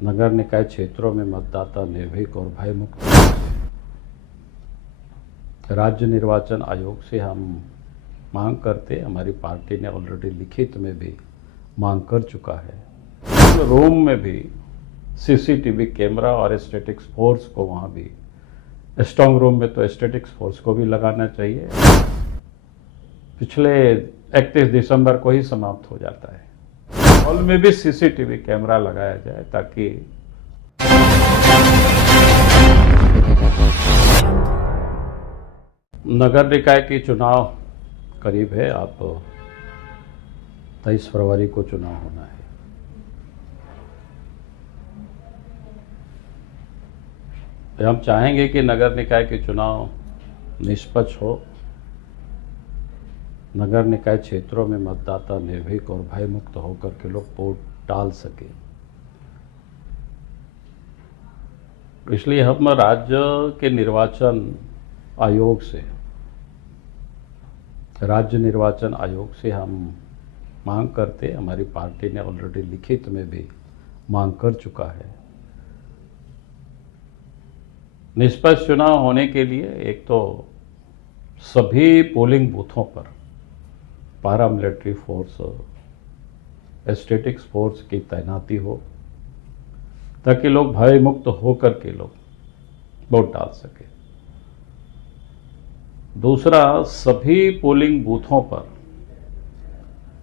नगर निकाय क्षेत्रों में मतदाता निर्भीक और भयमुक्त। राज्य निर्वाचन आयोग से हम मांग करते, हमारी पार्टी ने ऑलरेडी लिखित में भी मांग कर चुका है। रोम में भी सीसीटीवी कैमरा और स्टैटिक्स फोर्स को वहाँ भी, स्ट्रांग रूम में तो स्टैटिक्स फोर्स को भी लगाना चाहिए। पिछले 31 दिसंबर को ही समाप्त हो जाता है। हॉल में भी सीसीटीवी कैमरा लगाया जाए ताकि नगर निकाय की चुनाव करीब है। आप 23 फरवरी को चुनाव होना है। हम चाहेंगे कि नगर निकाय के चुनाव निष्पक्ष हो, नगर निकाय क्षेत्रों में मतदाता निर्भीक और भयमुक्त होकर के लोग वोट डाल सके। इसलिए हम राज्य के निर्वाचन आयोग से, राज्य निर्वाचन आयोग से हम मांग करते, हमारी पार्टी ने ऑलरेडी लिखित में भी मांग कर चुका है। निष्पक्ष चुनाव होने के लिए एक तो सभी पोलिंग बूथों पर पैरामिलिट्री फोर्स, स्टैटिक्स फोर्स की तैनाती हो ताकि लोग भय मुक्त होकर के लोग वोट डाल सके। दूसरा, सभी पोलिंग बूथों पर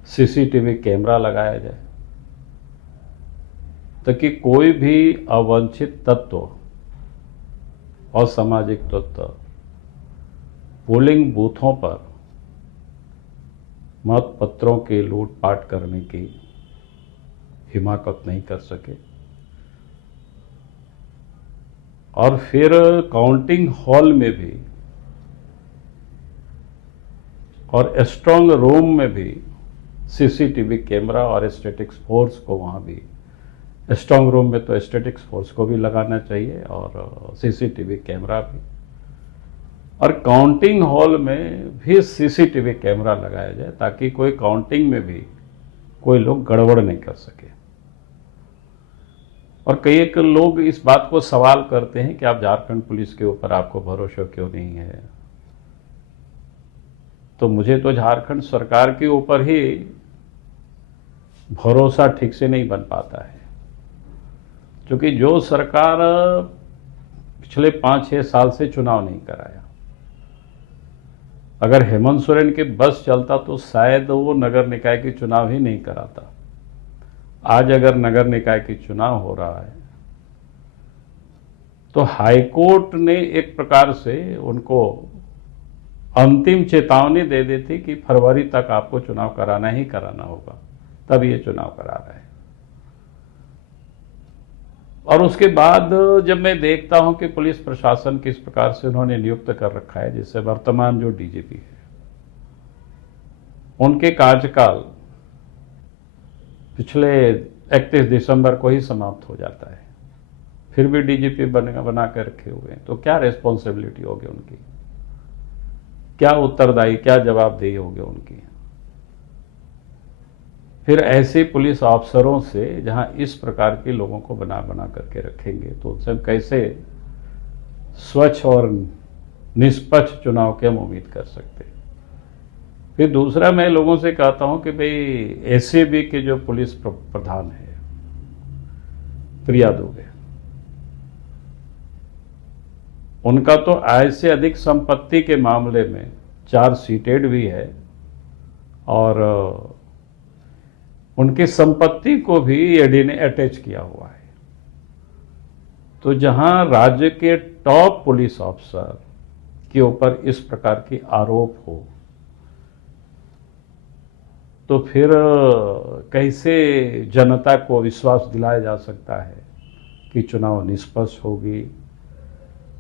सीसीटीवी कैमरा लगाया जाए ताकि कोई भी अवांछित तत्व, असामाजिक तत्व पोलिंग बूथों पर मत पत्रों की लूटपाट करने की हिमाकत नहीं कर सके। और फिर काउंटिंग हॉल में भी और स्ट्रांग रूम में भी सीसीटीवी कैमरा और स्टैटिक्स फोर्स को वहाँ भी, स्ट्रांग रूम में तो स्टैटिक्स फोर्स को भी लगाना चाहिए और सीसीटीवी कैमरा भी, और काउंटिंग हॉल में भी सीसीटीवी कैमरा लगाया जाए ताकि कोई काउंटिंग में भी कोई लोग गड़बड़ नहीं कर सके। और कई एक लोग इस बात को सवाल करते हैं कि आप झारखंड पुलिस के ऊपर आपको भरोसा क्यों नहीं है। तो मुझे तो झारखंड सरकार के ऊपर ही भरोसा ठीक से नहीं बन पाता है, क्योंकि जो सरकार पिछले 5-6 साल से चुनाव नहीं कराया, अगर हेमंत सोरेन के बस चलता तो शायद वो नगर निकाय की चुनाव ही नहीं कराता। आज अगर नगर निकाय की चुनाव हो रहा है तो हाईकोर्ट ने एक प्रकार से उनको अंतिम चेतावनी दे दी थी कि फरवरी तक आपको चुनाव कराना ही कराना होगा, तब ये चुनाव करा रहा है। और उसके बाद जब मैं देखता हूं कि पुलिस प्रशासन किस प्रकार से उन्होंने नियुक्त कर रखा है, जिससे वर्तमान जो डीजीपी है उनके कार्यकाल पिछले 31 दिसंबर को ही समाप्त हो जाता है, फिर भी डीजीपी बना कर रखे हुए हैं। तो क्या रेस्पॉन्सिबिलिटी होगी उनकी, क्या उत्तरदायी, क्या जवाबदेही होगी उनकी। फिर ऐसे पुलिस अफसरों से जहां इस प्रकार के लोगों को बना करके रखेंगे तो उनसे हम कैसे स्वच्छ और निष्पक्ष चुनाव की हम उम्मीद कर सकते हैं। फिर दूसरा, मैं लोगों से कहता हूं कि भाई एसीबी के जो पुलिस प्रधान है प्रिया दुबे, उनका तो आय से अधिक संपत्ति के मामले में चार्जशीटेड भी है और उनकी संपत्ति को भी ईडी ने अटैच किया हुआ है। तो जहां राज्य के टॉप पुलिस ऑफिसर के ऊपर इस प्रकार की आरोप हो तो फिर कैसे जनता को विश्वास दिलाया जा सकता है कि चुनाव निष्पक्ष होगी,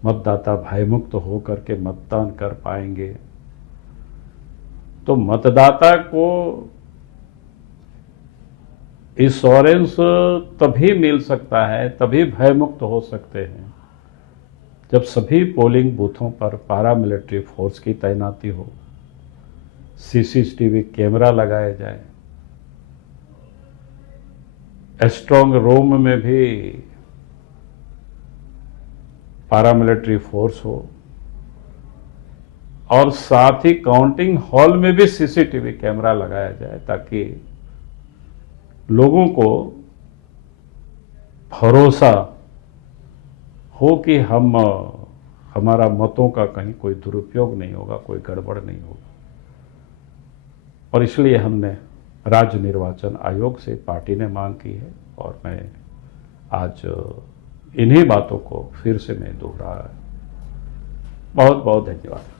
मतदाता भयमुक्त होकर के मतदान कर पाएंगे। तो मतदाता को इंश्योरेंस तभी मिल सकता है, तभी भयमुक्त हो सकते हैं जब सभी पोलिंग बूथों पर पैरामिलिट्री फोर्स की तैनाती हो, सीसीटीवी कैमरा लगाया जाए स्ट्रांग रूम में भी पैरामिलिट्री फोर्स हो और साथ ही काउंटिंग हॉल में भी सीसीटीवी कैमरा लगाया जाए ताकि लोगों को भरोसा हो कि हमारा मतों का कहीं कोई दुरुपयोग नहीं होगा, कोई गड़बड़ नहीं होगा। और इसलिए हमने राज्य निर्वाचन आयोग से पार्टी ने मांग की है और मैं आज इन्हीं बातों को फिर से मैं दोहरा। बहुत बहुत धन्यवाद।